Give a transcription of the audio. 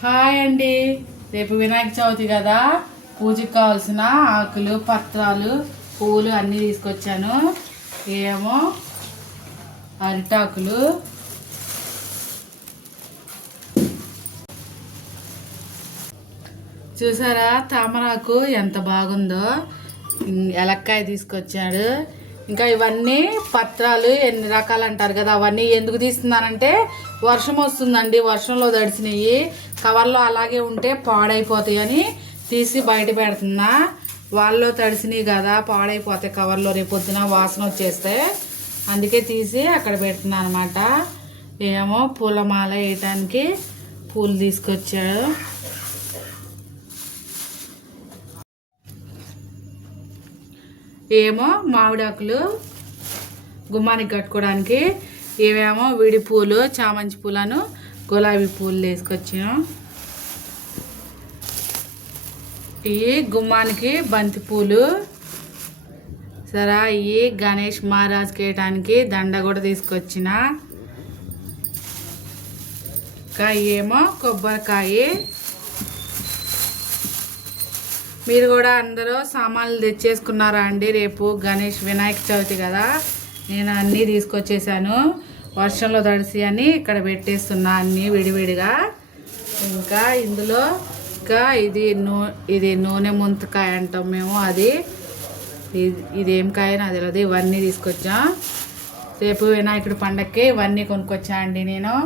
Hi అండి. రేపు వినాయక చవితి కదా, పూజకి కావాల్సిన ఆకులు, పత్రాలు, పూలు అన్నీ తీసుకొచ్చాను. ఏమో అరిటాకులు, చూసారా తామరాకు ఎంత బాగుందో. ఎలక్కాయ తీసుకొచ్చాడు. ఇంకా ఇవన్నీ పత్రాలు ఎన్ని రకాలు అంటారు కదా, అవన్నీ ఎందుకు తీస్తున్నానంటే వర్షం వస్తుందండి, వర్షంలో తడిసినవి కవర్లో అలాగే ఉంటే పాడైపోతాయని తీసి బయట పెడుతున్నా. వాళ్ళలో తడిసినవి కదా, పాడైపోతాయి కవర్లో, రేపొద్దున వాసన వచ్చేస్తే, అందుకే తీసి అక్కడ పెడుతున్నా అనమాట. ఏమో పూలమాల వేయటానికి పూలు తీసుకొచ్చాడు. ఏమో మామిడాకులు గుమ్మానికి కట్టుకోవడానికి, ఏమేమో విడి పూలు, చామంతి పూలను, గులాబీ పూలు వేసుకొచ్చాం. ఈ గుమ్మానికి బంతి పూలు, సరే ఈ గణేష్ మహారాజ్కి వేయటానికి దండ కూడా తీసుకొచ్చిన. ఇంకా ఏమో కొబ్బరికాయ. మీరు కూడా అందరూ సామాన్లు తెచ్చేసుకున్నారా అండి? రేపు గణేష్ వినాయక చవితి కదా, నేను అన్నీ తీసుకొచ్చేసాను. వర్షంలో తడిసి అని ఇక్కడ పెట్టేస్తున్నా అన్నీ విడివిడిగా. ఇంకా ఇందులో ఇంకా ఇది నూనె ముంతకాయ అంటాం మేము, అది ఇదేం కాయ నాకు తెలియదు. ఇవన్నీ తీసుకొచ్చాం. రేపు వినాయకుడి పండగకి ఇవన్నీ కొనుక్కొచ్చా అండి నేను.